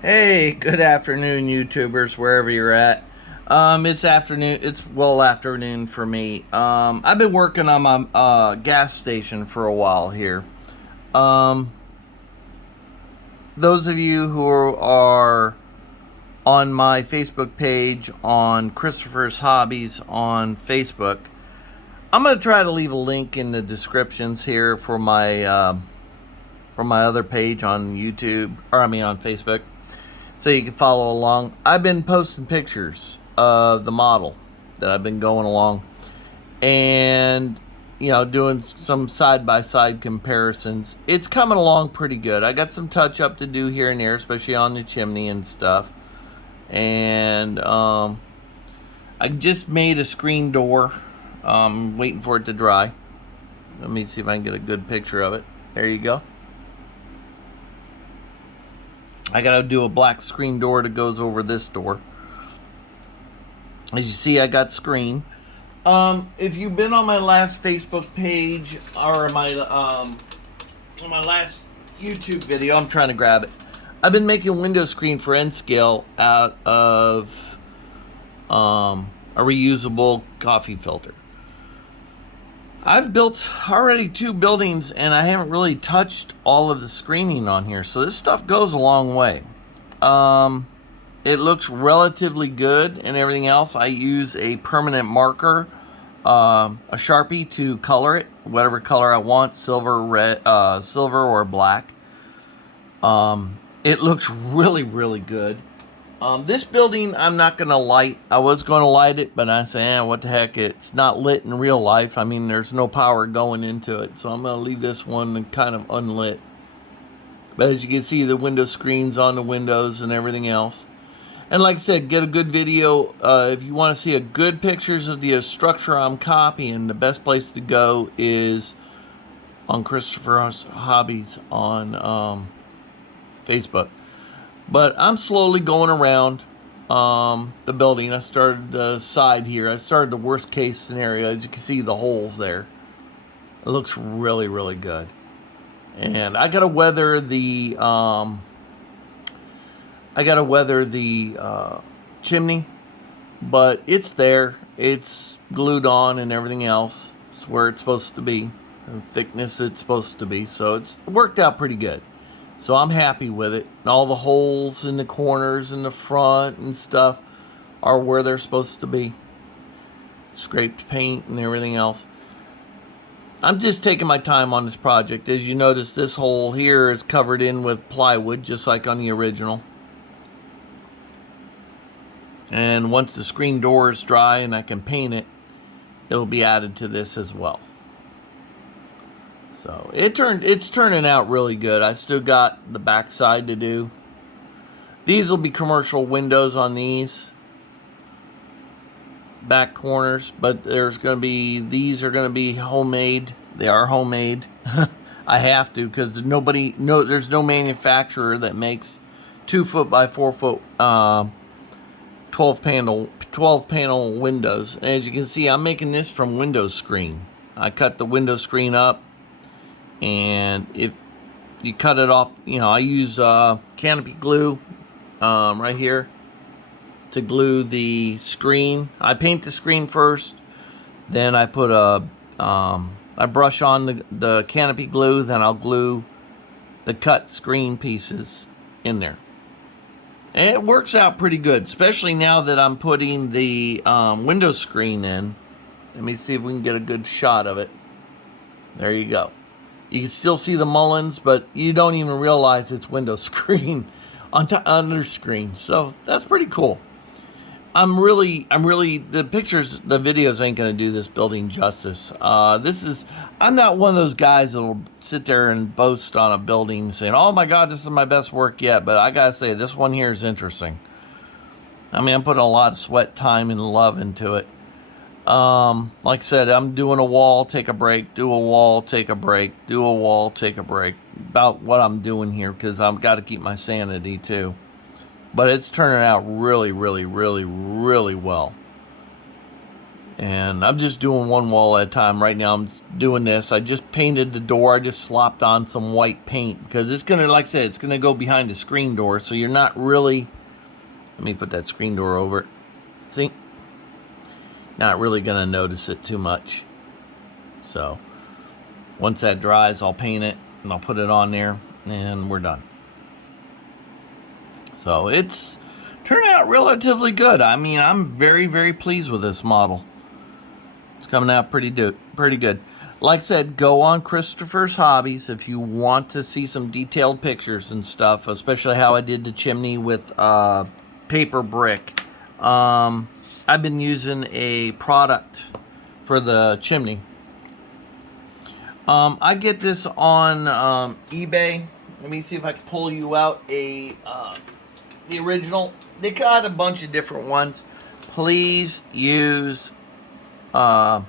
Hey, good afternoon, YouTubers, wherever you're at. It's afternoon. It's well afternoon for me. I've been working on my gas station for a while here. Um, those of you who are on my Facebook page on Christopher's Hobbies on Facebook, I'm gonna try to leave a link in the descriptions here for my other page on YouTube, or I mean on Facebook, so you can follow along. I've been posting pictures of the model that I've been going along and doing some side by side comparisons. It's coming along pretty good. I got some touch up to do here and there, especially on the chimney and stuff. And I just made a screen door. Waiting for it to dry. Let me see if I can get a good picture of it. There you go. I gotta do a black screen door that goes over this door. As you see, I got screen. If you've been on my last Facebook page or my last YouTube video, I'm trying to grab it. I've been making window screen for N scale out of a reusable coffee filter. I've built already 2 buildings and I haven't really touched all of the screening on here, so this stuff goes a long way. It looks relatively good and everything else. I use a permanent marker, a Sharpie, to color it whatever color I want, silver, red, silver or black. It looks really good. This building I'm not going to light. I was going to light it, but I said, what the heck, it's not lit in real life. I mean, there's no power going into it, so I'm going to leave this one kind of unlit. But as you can see, the window screens on the windows and everything else. And like I said, get a good video. If you want to see a good pictures of the structure I'm copying, the best place to go is on Christopher's Hobbies on Facebook. But I'm slowly going around the building. I started the side here. I started the worst case scenario. As you can see, the holes there. It looks really good. And I gotta weather the chimney, but it's there. It's glued on and everything else. It's where it's supposed to be. The thickness it's supposed to be. So it's worked out pretty good. So I'm happy with it. And all the holes in the corners in the front and stuff are where they're supposed to be. Scraped paint and everything else. I'm just taking my time on this project. As you notice, this hole here is covered in with plywood, just like on the original. And once the screen door is dry and I can paint it, it'll be added to this as well. So it's turning out really good. I still got the back side to do. These will be commercial windows on these back corners, but these are going to be homemade. They are homemade. I have to, because there's no manufacturer that makes 2 foot by 4 foot 12 panel windows. And as you can see, I'm making this from window screen. I cut the window screen up, and if you cut it off, I use canopy glue right here to glue the screen. I paint the screen first, then I put I brush on the canopy glue, then I'll glue the cut screen pieces in there. And it works out pretty good, especially now that I'm putting the window screen in. Let me see if we can get a good shot of it. There you go. You can still see the mullions, but you don't even realize it's window screen under screen. So that's pretty cool. I'm really, the videos ain't going to do this building justice. I'm not one of those guys that'll sit there and boast on a building saying, oh my God, this is my best work yet. But I got to say, this one here is interesting. I mean, I'm putting a lot of sweat, time, and love into it. Like I said, I'm doing a wall, take a break, do a wall, take a break, do a wall, take a break. About what I'm doing here, because I've got to keep my sanity too. But it's turning out really well. And I'm just doing one wall at a time. Right now I'm doing this. I just painted the door. I just slopped on some white paint because it's going to, like I said, it's going to go behind the screen door. So you're not really, let me put that screen door over it. See? Not really going to notice it too much. So once that dries, I'll paint it and I'll put it on there and we're done. So it's turned out relatively good. I mean, I'm very, very pleased with this model. It's coming out pretty good. Like I said, go on Christopher's Hobbies if you want to see some detailed pictures and stuff, especially how I did the chimney with paper brick. I've been using a product for the chimney. I get this on eBay. Let me see if I can pull you out the original. They got a bunch of different ones. Please use dull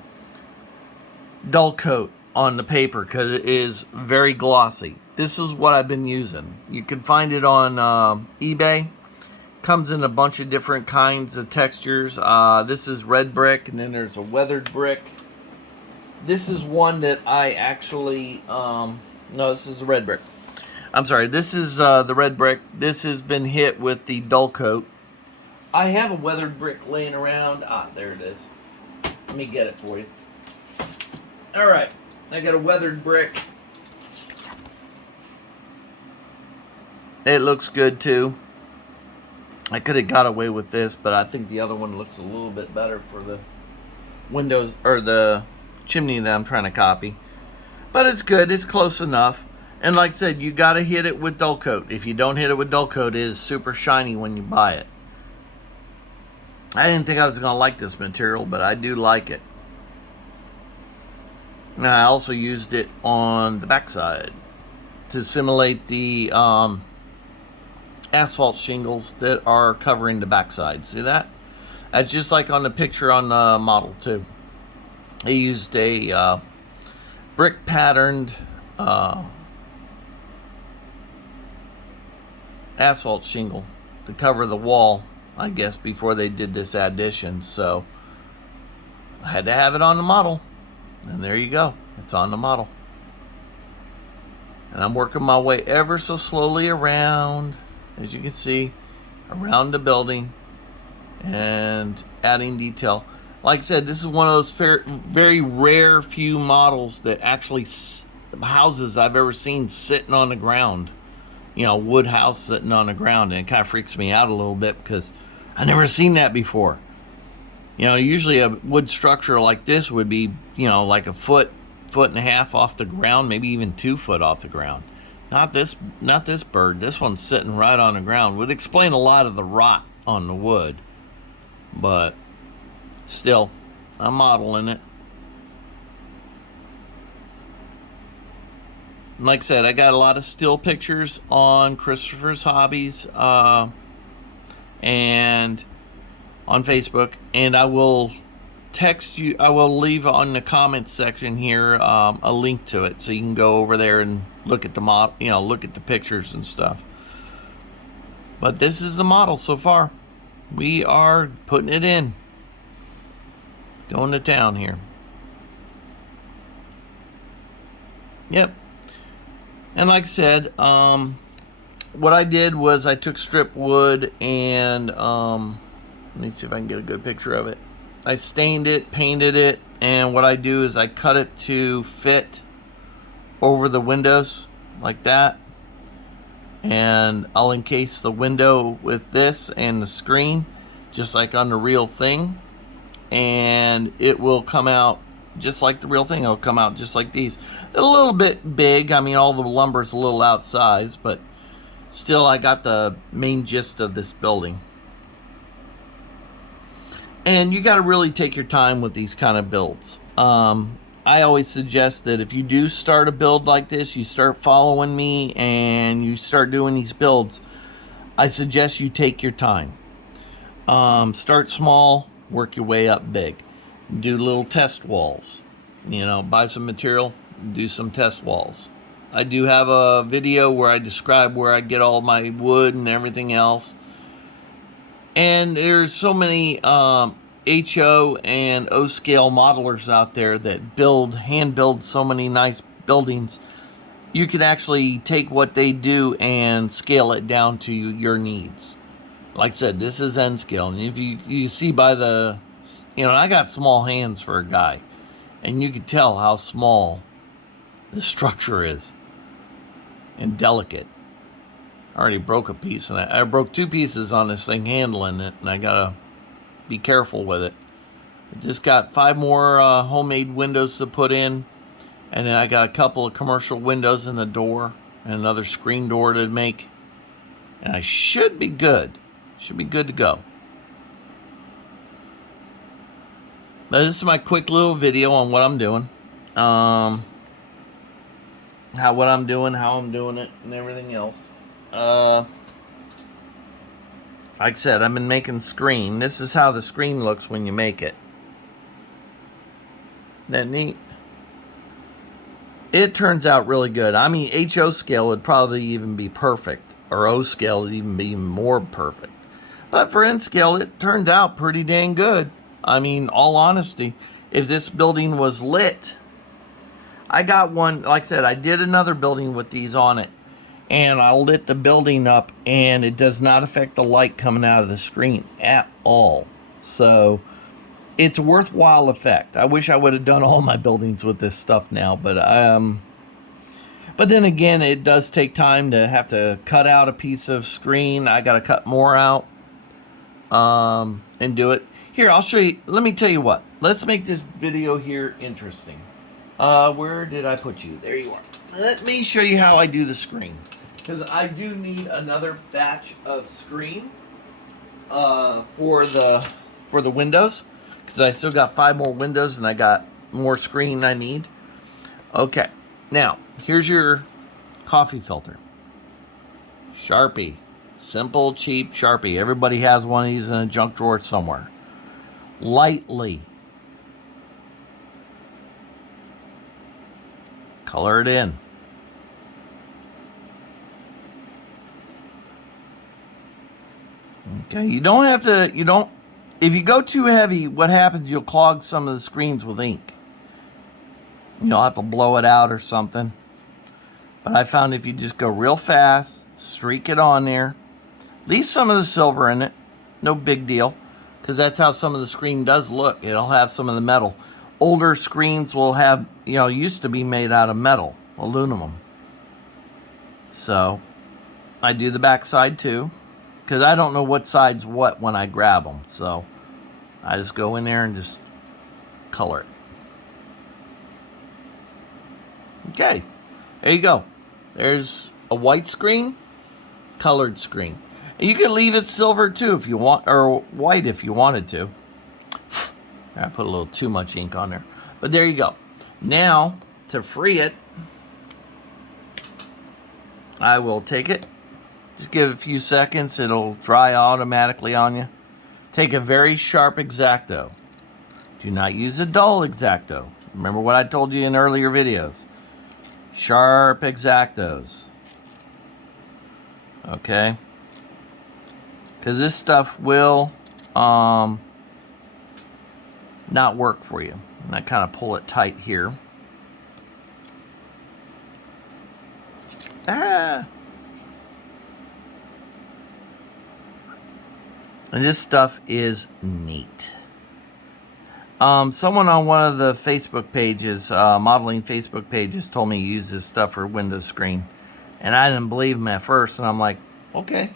coat on the paper because it is very glossy. This is what I've been using. You can find it on eBay. Comes in a bunch of different kinds of textures. This is red brick, and then there's a weathered brick. This is one that I actually no, this is a red brick. I'm sorry, this is the red brick. This has been hit with the dull coat. I have a weathered brick laying around. There it is. Let me get it for you. Alright, I got a weathered brick. It looks good too. I could have got away with this, but I think the other one looks a little bit better for the windows, or the chimney that I'm trying to copy. But it's good, it's close enough. And like I said, you got to hit it with dull coat. If you don't hit it with dull coat, it is super shiny when you buy it. I didn't think I was going to like this material, but I do like it. And I also used it on the backside to simulate the asphalt shingles that are covering the backside. See that? That's just like on the picture on the model too. I used a brick patterned asphalt shingle to cover the wall, I guess, before they did this addition. So I had to have it on the model, and there you go, it's on the model. And I'm working my way ever so slowly around, as you can see, around the building and adding detail. Like I said, this is one of those very rare few models that actually houses I've ever seen sitting on the ground. You know, wood house sitting on the ground, and it kind of freaks me out a little bit because I never seen that before. You know, usually a wood structure like this would be, you know, like a foot and a half off the ground, maybe even 2 foot off the ground. Not this bird. This one's sitting right on the ground. Would explain a lot of the rot on the wood, but still, I'm modeling it. Like I said, I got a lot of still pictures on Christopher's Hobbies and on Facebook, and I will text you. I will leave on the comments section here a link to it, so you can go over there and look at the model. You know, look at the pictures and stuff. But this is the model so far. We are putting it in. Going to town here. Yep. And like I said, what I did was I took strip wood and let me see if I can get a good picture of it. I stained it, painted it, and what I do is I cut it to fit over the windows like that. And I'll encase the window with this and the screen just like on the real thing, and it will come out just like the real thing. It'll come out just like these. A little bit big. I mean, all the lumber's a little outsized, but still I got the main gist of this building. And you got to really take your time with these kind of builds. I always suggest that if you do start a build like this, you start following me and you start doing these builds, I suggest you take your time. Start small, work your way up big. Do little test walls. You know, buy some material, do some test walls. I do have a video where I describe where I get all my wood and everything else. And there's so many HO and O scale modelers out there that hand build so many nice buildings. You can actually take what they do and scale it down to your needs. Like I said, this is N scale, and if you see by the, I got small hands for a guy, and you can tell how small the structure is and delicate. I already broke a piece, and I broke 2 pieces on this thing handling it, and I gotta be careful with it. I just got 5 more homemade windows to put in, and then I got a couple of commercial windows in the door and another screen door to make, and I should be good. Should be good to go. Now, this is my quick little video on what I'm doing. How I'm doing it, and everything else. Like I said, I've been making screen. This is how the screen looks when you make it. Isn't that neat? It turns out really good. I mean, HO scale would probably even be perfect, or O scale would even be even more perfect. But for N scale, it turned out pretty dang good. I mean, all honesty, if this building was lit, I got one, like I said, I did another building with these on it, and I lit the building up, and it does not affect the light coming out of the screen at all. So it's a worthwhile effect. I wish I would have done all my buildings with this stuff now, but then again, it does take time to have to cut out a piece of screen. I got to cut more out and do it. Here, I'll show you. Let me tell you what. Let's make this video here interesting. Where did I put you? There you are. Let me show you how I do the screen, because I do need another batch of screen for the windows, because I still got 5 more windows and I got more screen I need. Okay, now here's your coffee filter. Sharpie, simple, cheap Sharpie. Everybody has one of these in a junk drawer somewhere. Lightly color it in. Okay, you don't have to, if you go too heavy, what happens, you'll clog some of the screens with ink. You'll have to blow it out or something. But I found if you just go real fast, streak it on there, leave some of the silver in it, no big deal, because that's how some of the screen does look. It'll have some of the metal. Older screens will have, used to be made out of metal, aluminum. So I do the back side too, because I don't know what side's what when I grab them. So I just go in there and just color it. Okay, there you go. There's a white screen, colored screen. And you can leave it silver too if you want, or white if you wanted to. I put a little too much ink on there. But there you go. Now, to free it, I will take it. Just give it a few seconds. It'll dry automatically on you. Take a very sharp X-Acto. Do not use a dull X-Acto. Remember what I told you in earlier videos. Sharp X-Actos. Okay? Because this stuff will not work for you. And I kind of pull it tight here. And this stuff is neat. Someone on one of the Facebook pages, modeling Facebook pages, told me to use this stuff for window screen. And I didn't believe him at first. And I'm like, okay.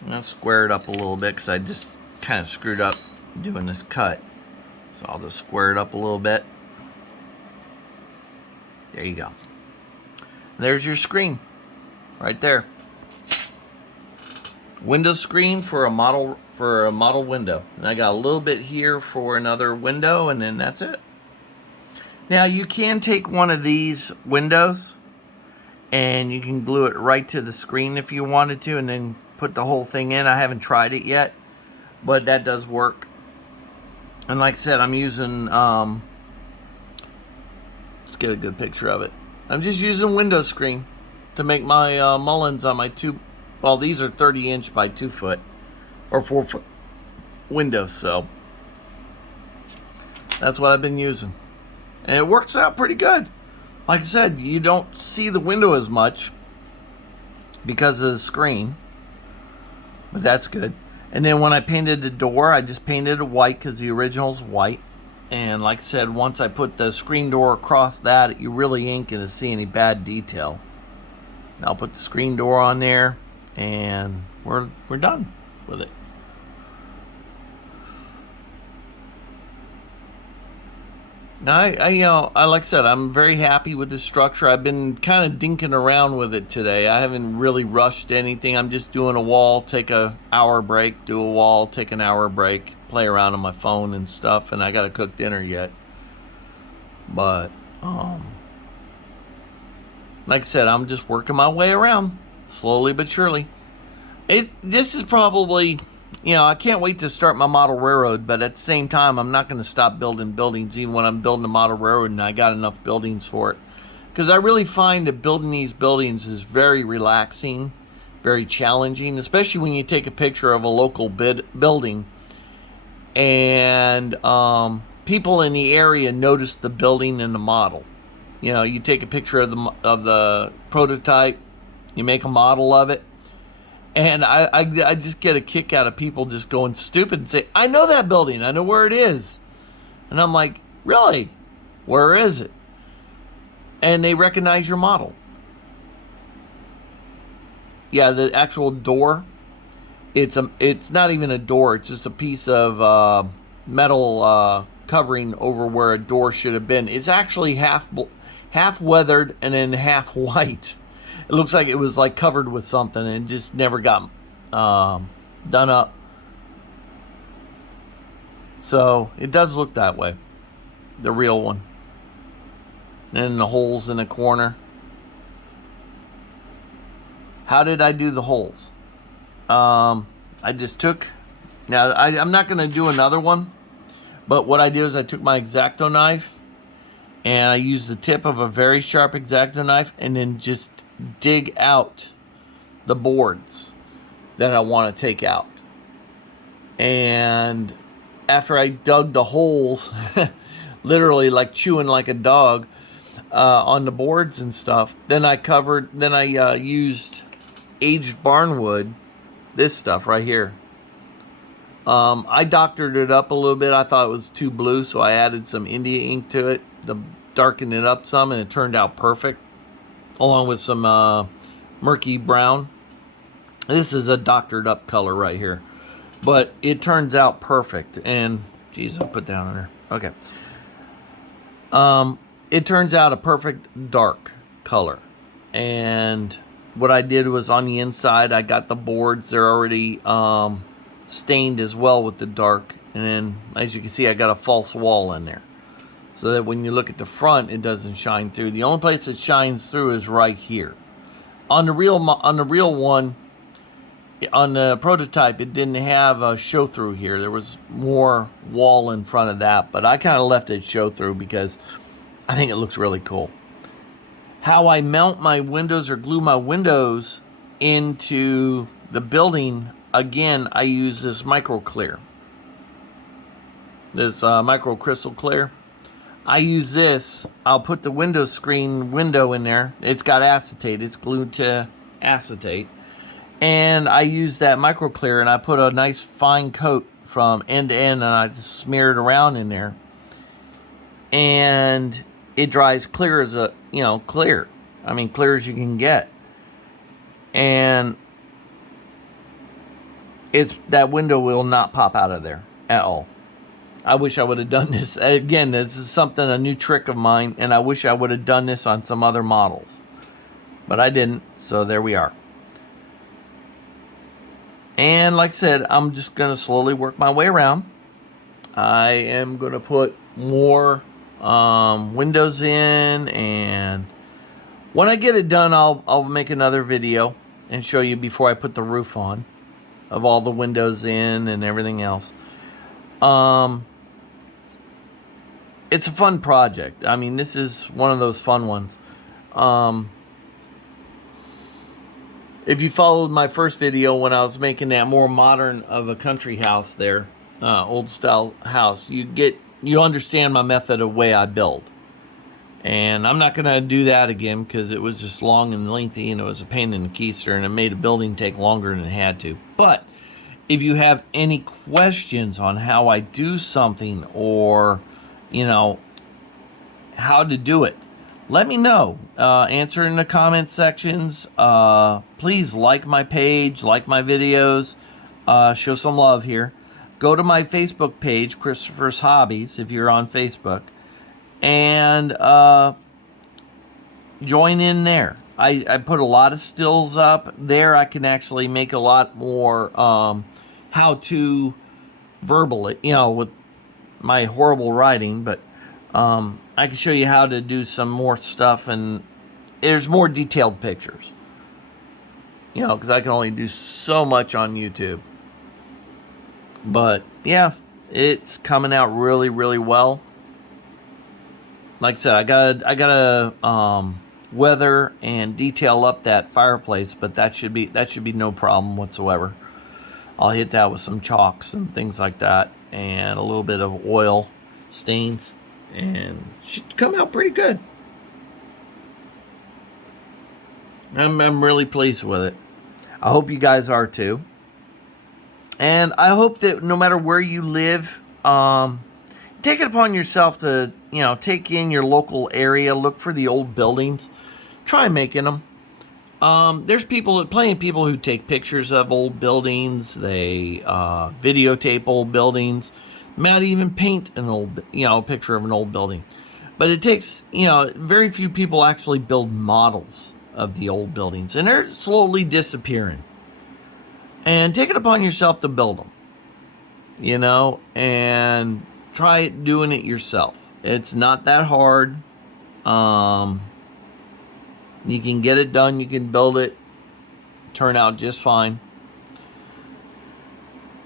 And I'll square it up a little bit because I just kind of screwed up doing this cut. So I'll just square it up a little bit. There you go. There's your screen right there. Window screen for a model window. And I got a little bit here for another window, and then that's it. Now you can take one of these windows and you can glue it right to the screen if you wanted to, and then put the whole thing in. I haven't tried it yet, but that does work. And like I said, I'm using, let's get a good picture of it. I'm just using window screen to make my mullions on my well, these are 30 inch by 2 foot, or 4 foot windows. So that's what I've been using. And it works out pretty good. Like I said, you don't see the window as much because of the screen. But that's good. And then when I painted the door, I just painted it white because the original's white. And like I said, once I put the screen door across that, you really ain't going to see any bad detail. And I'll put the screen door on there, and we're done with it. Now, I like I said, I'm very happy with this structure. I've been kind of dinking around with it today. I haven't really rushed anything. I'm just doing a wall, take an hour break, do a wall, take an hour break, play around on my phone and stuff, and I got to cook dinner yet. But, like I said, I'm just working my way around, slowly but surely. This is probably... I can't wait to start my model railroad, but at the same time, I'm not going to stop building buildings even when I'm building a model railroad and I got enough buildings for it. Because I really find that building these buildings is very relaxing, very challenging, especially when you take a picture of a local building and people in the area notice the building and the model. You take a picture of the prototype, you make a model of it, and I just get a kick out of people just going stupid and say, I know that building. I know where it is. And I'm like, really? Where is it? And they recognize your model. Yeah, the actual door, it's not even a door. It's just a piece of metal covering over where a door should have been. It's actually half weathered and then half white. It looks like it was like covered with something and just never got done up. So it does look that way, the real one. And the holes in the corner. How did I do the holes? I just took... Now, I'm not going to do another one. But what I did is I took my X-Acto knife. And I used the tip of a very sharp X-Acto knife. And then just dig out the boards that I want to take out. And after I dug the holes, literally like chewing like a dog on the boards and stuff, then I used aged barnwood, this stuff right here. I doctored it up a little bit. I thought it was too blue, so I added some India ink to it to darken it up some, and it turned out perfect. Along with some murky brown. This is a doctored up color right here. But it turns out perfect. And, geez, I'll put down on there. Okay. It turns out a perfect dark color. And what I did was on the inside, I got the boards. They're already stained as well with the dark. And then, as you can see, I got a false wall in there. So that when you look at the front, it doesn't shine through. The only place it shines through is right here. On the real one, on the prototype, it didn't have a show through here. There was more wall in front of that, but I kind of left it show through because I think it looks really cool. How I mount my windows or glue my windows into the building, again, I use this micro clear. This micro crystal clear. I use this. I'll put the window screen window in there. It's got acetate. It's glued to acetate. And I use that micro clear and I put a nice fine coat from end to end and I just smear it around in there. And it dries clear as clear. I mean, clear as you can get. And that window will not pop out of there at all. I wish I would have done this. Again, this is a new trick of mine, and I wish I would have done this on some other models. But I didn't, so there we are. And like I said, I'm just going to slowly work my way around. I am going to put more windows in, and when I get it done, I'll make another video and show you before I put the roof on of all the windows in and everything else. It's a fun project. I mean, this is one of those fun ones. If you followed my first video when I was making that more modern of a country house there, old style house, you understand my method of way I build. And I'm not going to do that again because it was just long and lengthy and it was a pain in the keister and it made a building take longer than it had to. But if you have any questions on how I do something or, how to do it, let me know. Answer in the comment sections. Please like my page, like my videos, show some love here. Go to my Facebook page, Christopher's Hobbies, if you're on Facebook, and join in there. I put a lot of stills up there. I can actually make a lot more how to verbal it, with my horrible writing, but I can show you how to do some more stuff, and there's more detailed pictures, because I can only do so much on YouTube. But yeah, it's coming out really, really well. Like I said, I gotta weather and detail up that fireplace, but that should be no problem whatsoever. I'll hit that with some chalks and things like that, and a little bit of oil stains, and should come out pretty good. I'm really pleased with it. I hope you guys are too. And I hope that no matter where you live, take it upon yourself to, take in your local area, look for the old buildings, try making them. There's plenty of people who take pictures of old buildings. They videotape old buildings. Might even paint an old, picture of an old building. But it takes, very few people actually build models of the old buildings, and they're slowly disappearing. And take it upon yourself to build them, and try doing it yourself. It's not that hard. You can get it done. You can build it, turn out just fine.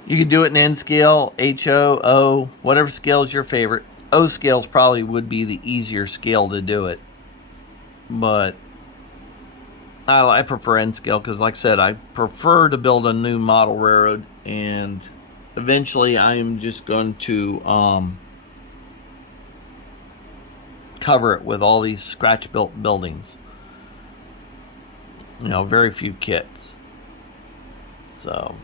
You can do it in N scale, HO, O, whatever scale is your favorite. O scales probably would be the easier scale to do it, but I prefer N scale because, like I said, I prefer to build a new model railroad, and eventually I am just going to cover it with all these scratch-built buildings. Very few kits. So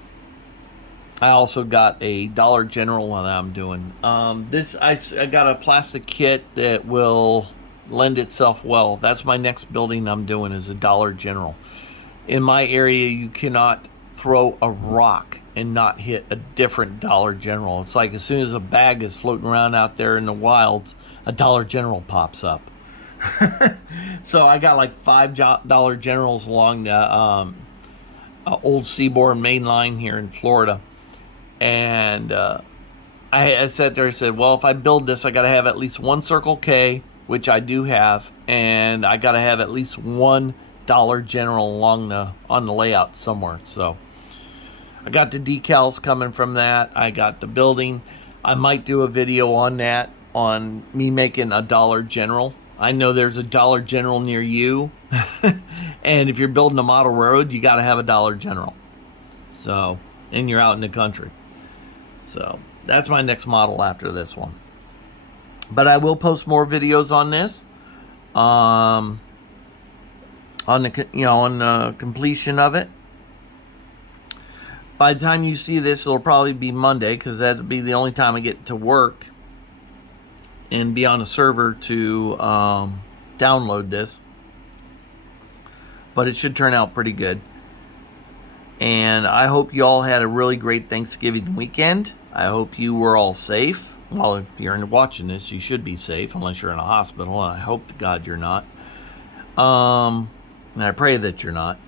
I also got a Dollar General one that I'm doing. I got a plastic kit that will lend itself well. That's my next building I'm doing, is a Dollar General. In my area, you cannot throw a rock and not hit a different Dollar General. It's like as soon as a bag is floating around out there in the wilds, a Dollar General pops up. So I got like 5 Dollar Generals along the old Seaboard main line here in Florida. And I sat there and said, well, if I build this, I got to have at least one Circle K, which I do have, and I got to have at least one Dollar General on the layout somewhere. So I got the decals coming from that. I got the building. I might do a video on that, on me making a Dollar General. I know there's a Dollar General near you. And if you're building a model railroad, you got to have a Dollar General. So, and you're out in the country. So that's my next model after this one. But I will post more videos on this, on the completion of it. By the time you see this, it'll probably be Monday, because that'll be the only time I get to work and be on a server to download this. But it should turn out pretty good. And I hope you all had a really great Thanksgiving weekend. I hope you were all safe. Well, if you're watching this, you should be safe, unless you're in a hospital, and I hope to God you're not. And I pray that you're not.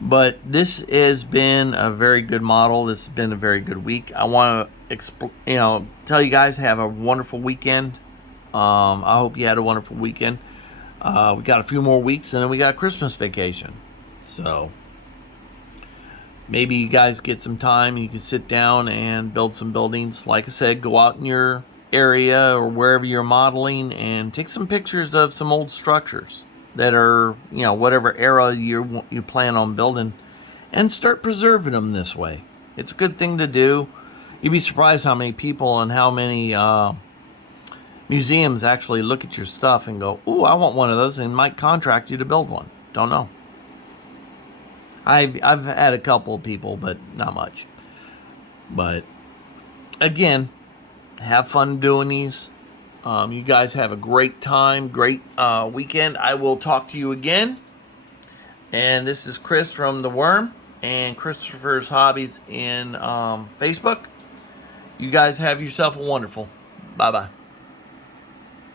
But this has been a very good model. This has been a very good week. I want to, tell you guys, have a wonderful weekend. I hope you had a wonderful weekend. We got a few more weeks, and then we got Christmas vacation. So maybe you guys get some time. You can sit down and build some buildings. Like I said, go out in your area or wherever you're modeling and take some pictures of some old structures that are, whatever era you plan on building, and start preserving them this way. It's a good thing to do. You'd be surprised how many people and how many museums actually look at your stuff and go, "Ooh, I want one of those," and might contract you to build one. Don't know. I've had a couple of people, but not much. But again, have fun doing these. You guys have a great time, great weekend. I will talk to you again. And this is Chris from the Worm and Christopher's Hobbies in Facebook. You guys have yourself a wonderful. Bye-bye.